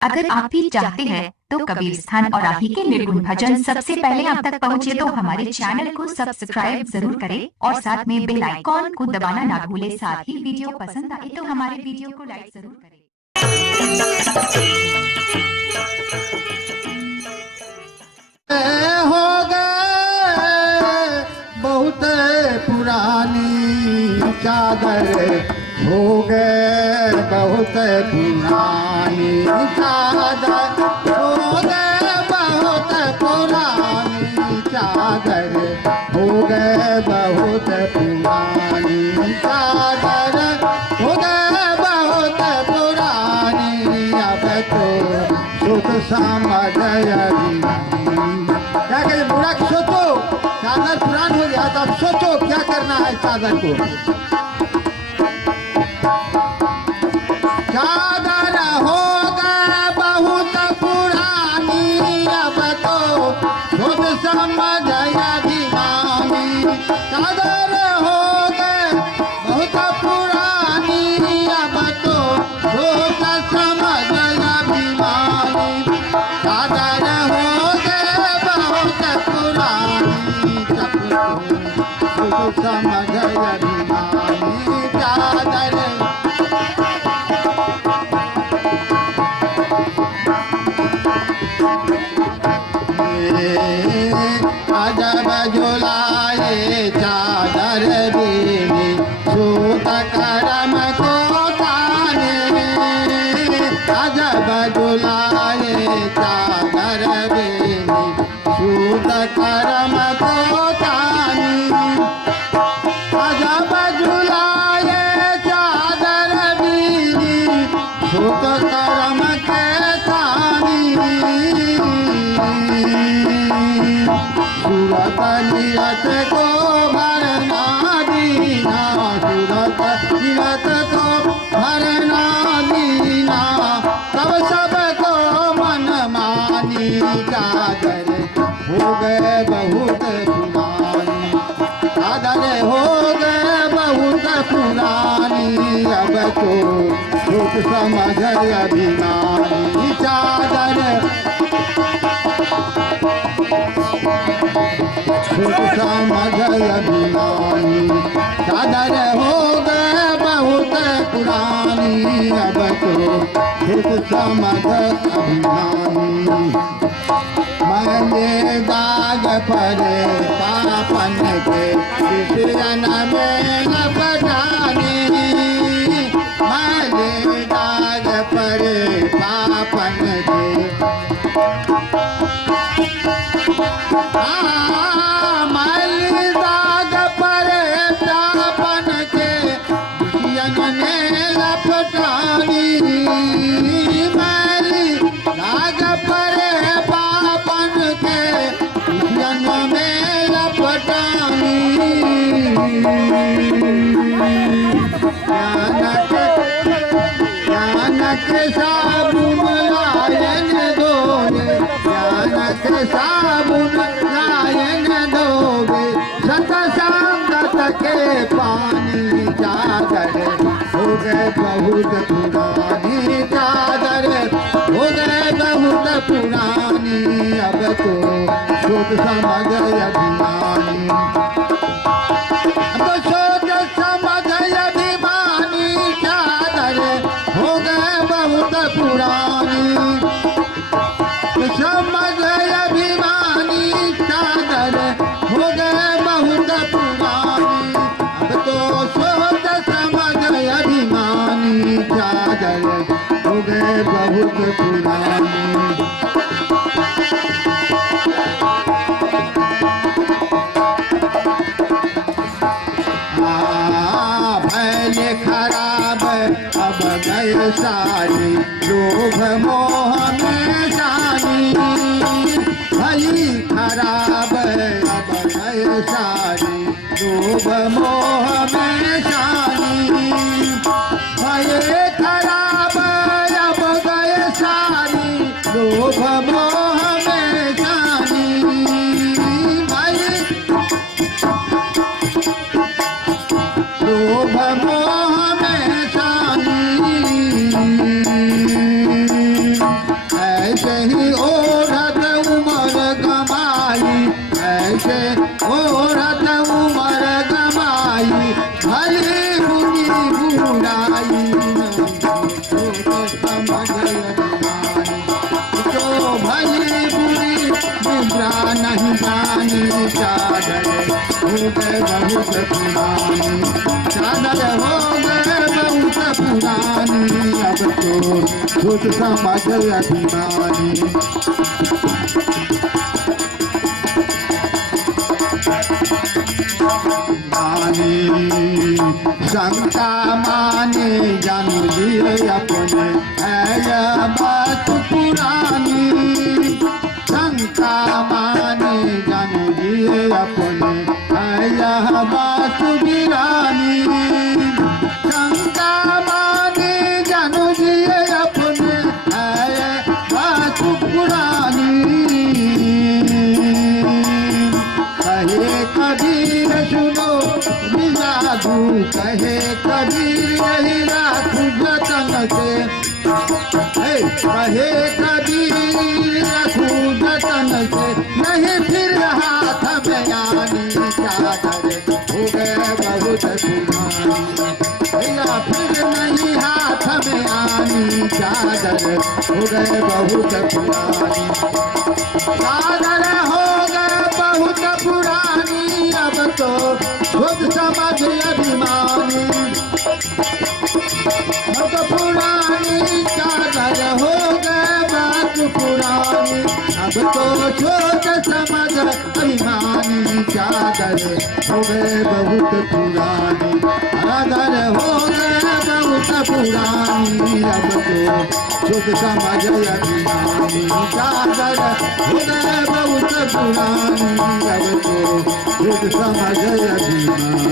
अगर आप भी चाहते हैं तो कबीर स्थान और आप ही के निर्गुण भजन सबसे पहले आप तक पहुंचे तो हमारे चैनल को सब्सक्राइब जरूर करें और साथ में बेल आइकॉन को दबाना ना भूलें। साथ ही वीडियो पसंद आए तो हमारे वीडियो को लाइक जरूर करें। हो गए बहुत पुरानी चादर, हो गए बहुत पुरानी चादर, हो गए बहुत पुरानी चादर, हो गए बहुत पुरानी चादर, हो गए बहुत पुरानी। अब तो सुख समझ क्या कहे बुरा, सोचो चादर पुरान हो गया तो अब सोचो क्या करना है चादर को। चादर हो गए बहुत पुरानी, अब तो खुद समझ अभिमानी। चादर हो गए बहुत पुरानी, अब तो खुद समझ अभिमानी। चादर हो गए बहुत पुरानी, समझ अभिमानी। चादर अजब झुलाए चादर बीनी, सूत करम को ताने। अजब झुलाए चादर बीनी, सूत करम को ताने। अजब झुलाए चादर बीनी, सूत करम के तानी। सूरत नीरत को भरना दीना, सूरत नीरत को भरना दीना, तब सबको मन मानी। चादर हो गए बहुत पुरानी, चादर हो गए बहुत पुरानी, अब तो सुख समझ अभिमानी। चादर सुख समझ अभिमानी, चादर हो गए बहुत पुरानी, अब तो सुख समझ अभिमानी। मैंने दाग पड़े पापन के विषयन में न पठाने। मैंने दाग पड़े पापन के, मैंने दाग पड़े पापन के विषयन में न पठानी। मैंने दाग पड़े पापन के विषयन में न पठानी। ज्ञानक साबुन लायन दोगे, ज्ञानक साबुन लायन दोगे, सतसंगत के पानी। चादर हो गए बहुत पुरानी, चादर हो गए बहुत पुरानी, अब तो सोच समझ अभिमानी। अब तो सोच समझ अभिमानी, चादर हो गए बहुत पुरानी। समझ अभिमानी, चादर हो गए बहुत पुरानी, अब तो सोच समझ अभिमानी। चादर हो गए बहुत पुरानी। भले खराब अब गए सारी, लोभ मोह में सानी। भली खराब अब गए सारी, लोभ मोह में सानी। भले खराब अब गए सारी, लोभ मोह में सानी। लोभ मोह में सानी। ऐसे ही ओढ़त उमर गमाई, ऐसे ओढ़त उमर गमाई, भली बुरी बुराई जो भली बुरी बुरा नहीं जानी, चादर हो गए बहुत पुरानी, चादर हो गए बहुत पुरानी, अब तो खुद समझ अभिमानी। शंका माने जानू दिए अपने है यह बात पुरानी, शंका माने जानू दिए अपने है यह बात वीरानी, शंका माने जानू दिए अपने है यह बात पुरानी। कहे कबीर सुनो मिलादू, कहे कबीर यही राखू जतन से, कहे कबीर रखू जतन से, नहीं फिर हाथ में आनी, चादर हो गए बहुत पुरानी, भैया फिर नहीं हाथ में आनी, चादर हो गए बहुत पुरानी, चादर हो गए बहुत पुरानी, अब तो खुद समझ अभिमानी, अब पुरानी चादर हो गए बात पुरानी, अब तो छोट समझ अभिमानी, चादर हो गए बहुत पुरानी, चादर हो गए बहुत पुरानी, अब तो छोट समझ अभिमानी, चादर हो गए बहुत पुरानी, अब तो छोट समझ अभिमानी।